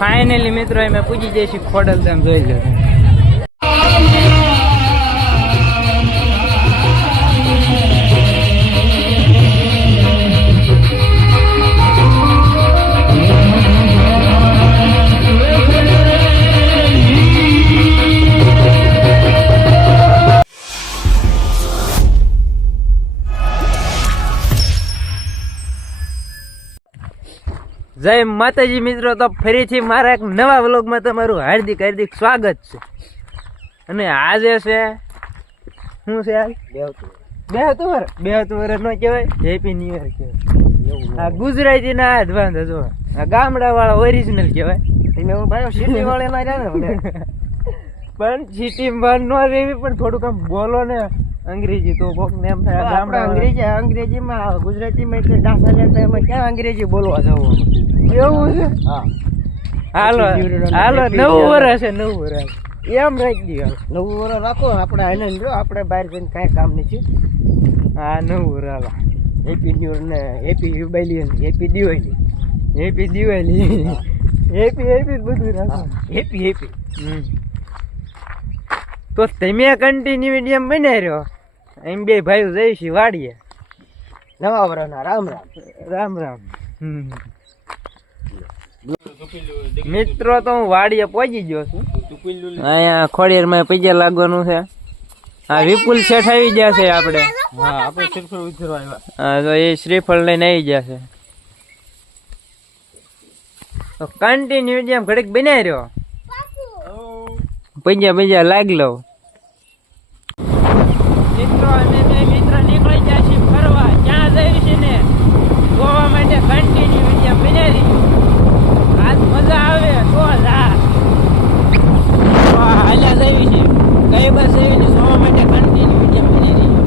Finally મિત્રો અમે પૂજી જઈશું ખોડલધામ, જોઈ લો. જય માતાજી મિત્રો, તો ફરીથી મારા એક નવા વ્લોગમાં તમારું હાર્દિક હાર્દિક સ્વાગત છે. અને આજે છે શું છે? આજ બેહતું વરસ નો કહેવાય, હેપી ન્યુ યર કહેવાય. આ ગુજરાતી ના અડવાન્સ જો, આ ગામડા વાળા ઓરિજિનલ કહેવાય. તમે ભાઈ સિટી વાળા ના જાણે પણ સિટીમાં નો રેવી, પણ થોડુંક આમ બોલો ને અંગ્રેજી તો કોક ને એમ થાય ગામડા અંગ્રેજીમાં ગુજરાતીમાં એટલે ડાસા લેતા એમાં ક્યાં અંગ્રેજી બોલવા જવું એવું છે. હા હાલો હાલો, નવું વર્ષ છે, નવું વર્ષ એમ રાખી દો. નવું વર્ષ રાખો આપણે એને જો, આપણે બહાર જઈને કાંઈ કામ નથી. હા નવું વર્ષ હાલો, હેપી ન્યુ યર ને હેપી યુબાઇલિયન, happy Diwali, happy Diwali, happy happy બધું રાખો, હેપી હેપી. તો તમે કન્ટિન્યુ વિડીયો બનાવી રહ્યો, એમ બે ભાઈઓ જઈશું વાડીએ. નવા વર્ષના રામ રામ રામ રામ. મિત્રો તો હું વાડીએ પહોંચી ગયો છું. અહીંયા ખોડિયારમાં પૈસા લાગવાનું છે. હા વિપુલ શેઠ આવી ગયા છે આપણે. હા આપણે શ્રીફળ ઉતરવા આવ્યા. હા તો એ શ્રીફળ લઈને આવી ગયા છે. તો કન્ટિન્યુ જેમ ઘડીક બનાવી રહ્યો, પૈસા લાગી લઉં. મિત્રો અને મિત્રો નીકળી જાય છે ફરવા. ક્યાં જઈ છે ને જોવા માટે કન્ટિન્યુ વિડીયો બનાવી રહ્યો. આજ મજા આવે તો હાલ્યા જઈ છે કઈ બસ એવી જોવા માટે કન્ટિન્યુ વિડીયો બનાવી રહ્યો.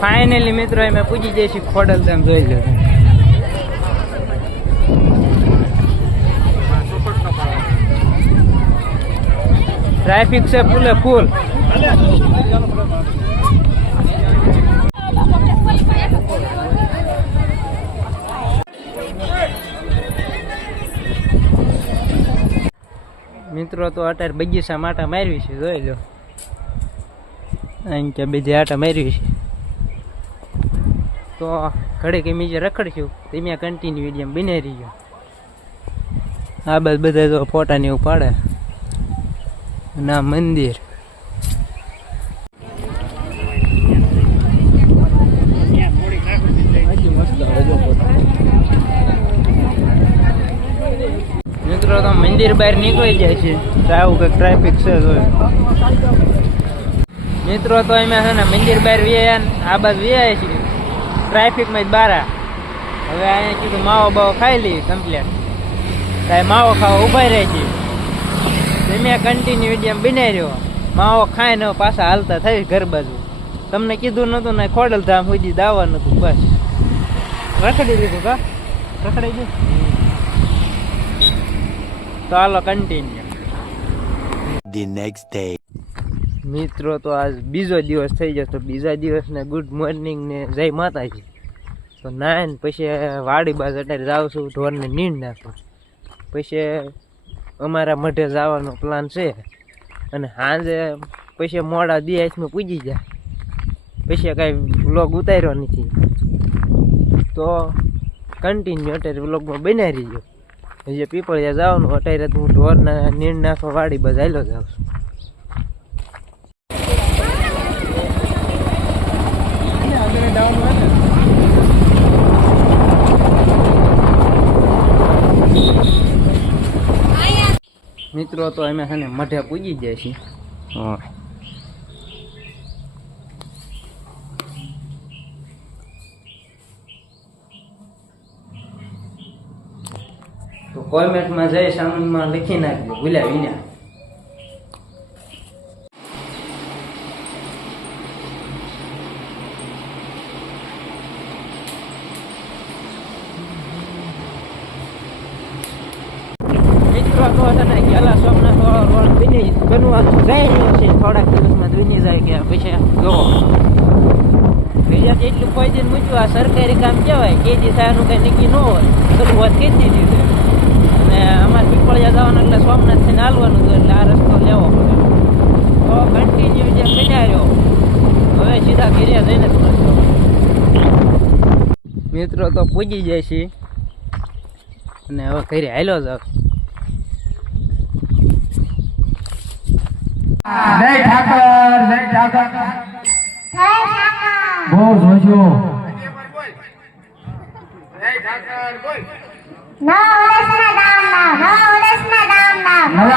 ફાઇનલી મિત્રો અમે પૂજી જઈશું ખોડલધામ, જોઈ લો. ટ્રાફિક છે ફૂલે ફૂલ. મિત્રો તો અત્યારે બગીચા માટા મારવી છે, જોઈ લો. અહીં કે બીજે આટા મારવી છે. તો ઘડીક એમ રખડશું, તમે કન્ટિન્યુ વિડીયો બનાવી રહ્યો. આ બસ બધા તો ફોટાની એવું પાડે ના મંદિર. મિત્રો તો મંદિર બહાર નીકળી જાય છે, આવું કંઈક ટ્રાફિક છે. મિત્રો તો એમાં છે ને મંદિર બહાર વ્યાયા, આ બાજુ વ્યાયા છે ટ્રાફિકમાં જ બારા. હવે અહીંયા કીધું માવો બાવો ખાઈ લઈએ કમ્પ્લેટ. કાંઈ માવો ખાવા ઉભા રહે છે. મેં કન્ટિન્યુ વિડીયો બનાવી રહ્યો. માવો ખાઈને પાછા હાલતા થઈ ઘર બાજુ. તમને કીધું નહોતું ને ખોડલધામ સુધી દાવાનું હતું, બસ રખડી દીધું. કા રખડાઈ ગયું. તો હાલો કન્ટિન્યુ. The next day. મિત્રો તો આજ બીજો દિવસ થઈ જશે. તો બીજા દિવસને ગુડ મોર્નિંગ ને જય માતાજી. તો નાઈને પછી વાડી બાજુ અત્યારે જાઉં છું, ઢોરને નીંદ નાખું. પછી અમારા મઢે જવાનો પ્લાન છે. અને સાંજે પછી મોડા દિયાસમાં પૂજી જાય. પછી કાંઈ વ્લોગ ઉતાર્યો નથી, તો કન્ટિન્યુ અત્યારે વ્લોગમાં બનાવી રહીજો. જે પીપળિયા જવાનું અત્યારે હું ઢોરના નીંદ નાખવા વાડી બાજુ હાલ્યો જાઉં છું. મિત્રો તો અમે છે ને મઢે પૂજી જાય છે. હા કોમેન્ટમાં જય સામનમાં લખી નાખજો ભૂલ્યા વિના. મિત્રો તો છે ને ગેલા સોમનાથ વાળો રોડ બનવાનું જઈ રહ્યો છે. થોડાક દિવસમાં બની જાય કે પછી જોવો બીજા જેટલું કોઈ દિન મૂક્યું. આ સરકારી કામ કહેવાય. કેજી સાહેબનું કંઈ નક્કી ન હોય શરૂઆત કરી દીધી છે. અને અમારે પીપળિયા જવાનું એટલે સોમનાથથી હાલવાનું હતું એટલે આ રસ્તો લેવો પડે. તો કન્ટિન્યુ જે બન્યા રહ્યો હવે સીધા ઘેરિયા જઈને જ મળશો. મિત્રો તો પૂજી જાય છે અને હવે ઘરે હાલ્યો જાવ. જય ઠાકર, જય ઠાકર. બોલ જોજો. નવા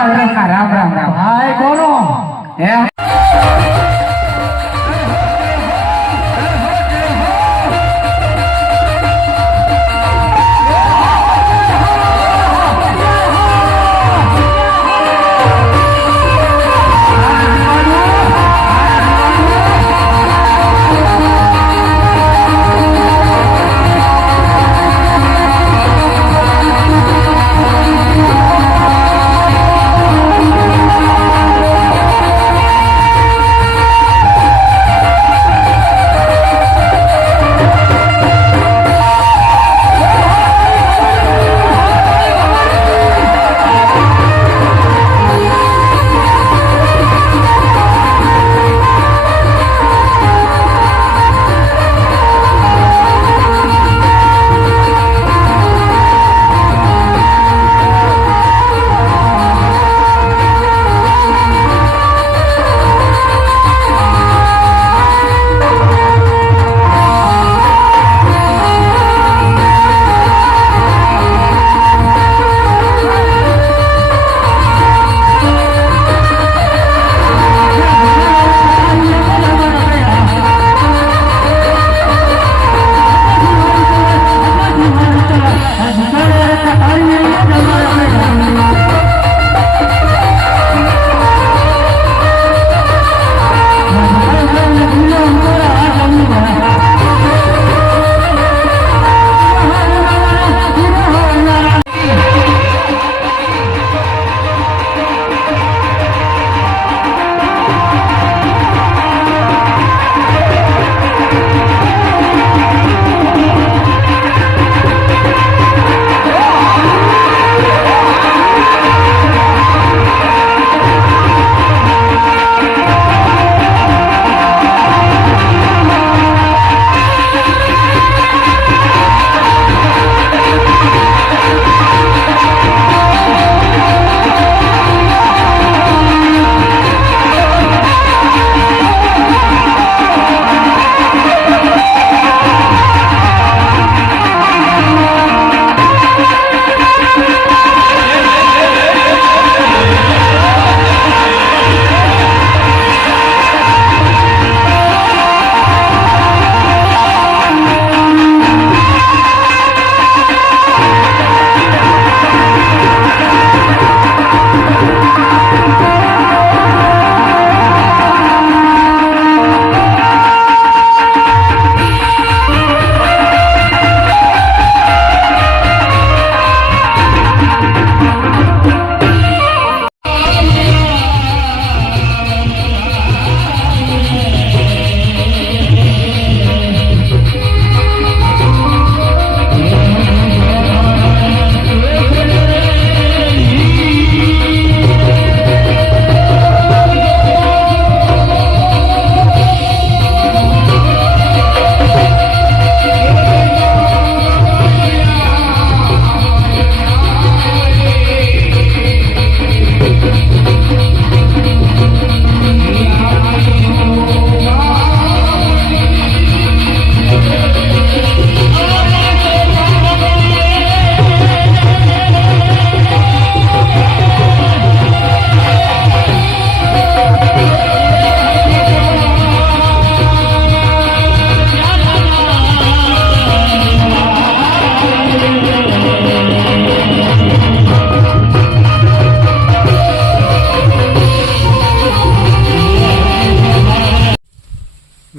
વર્ષના રામ રામ રામ. હાય બોલો. હે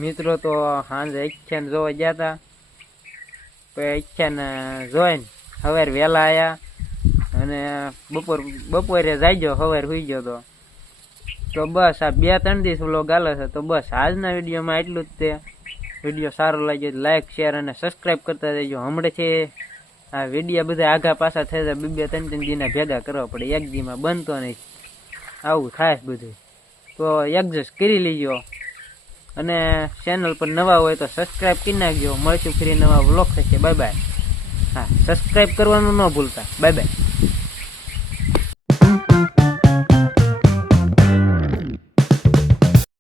મિત્રો તો સાંજે ઈચ્છાને જોવા ગયા હતા, પછી ઈચ્છાને જોઈને સવારે વહેલા આવ્યા અને બપોરે જાગ્યો, સવારે સુઈ ગયો તો બસ આ 2-3 દિવસ વ્લોગ આલે છે. તો બસ આજના વિડીયોમાં એટલું જ તે. વિડીયો સારો લાગ્યો લાઈક શેર અને સબસ્ક્રાઈબ કરતા રહેજો. હમણાંથી આ વિડીયો બધા આઘા પાછા થઈ જાય, 2-3 દીના ભેગા કરવા પડે, એક દીમાં બનતો નહીં, આવું ખાસ બધું. તો એડજસ્ટ કરી લીજો અને ચેનલ પર નવા હોય તો સબસ્ક્રાઈબ કરી નાખજો. મળશું ફરી નવા વ્લોગ થશે. Bye bye. હા, સબસ્ક્રાઈબ કરવાનું ન ભૂલતા. Bye bye.